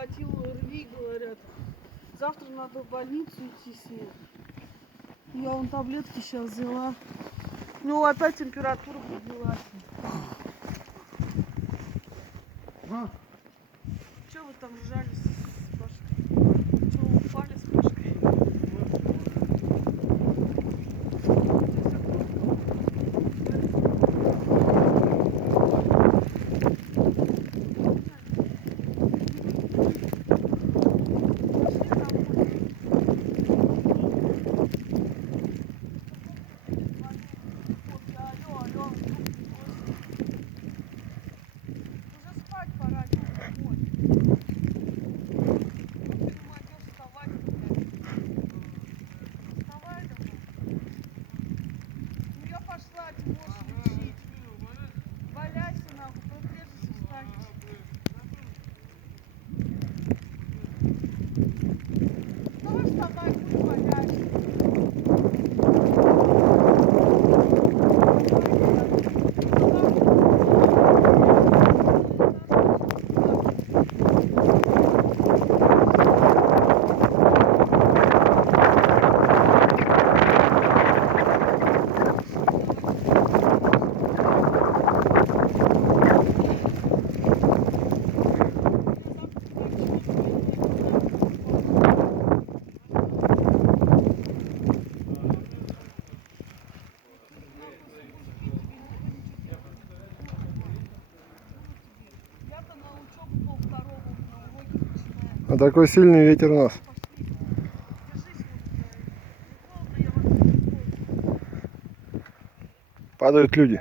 хватило РВИ, говорят. Завтра надо в больницу идти с ней. Я вон таблетки сейчас взяла. У него опять температура поднялась. Че вы там ржались с Пашкой? Че вы упали с Пашкой? А такой сильный ветер у нас. Падают люди.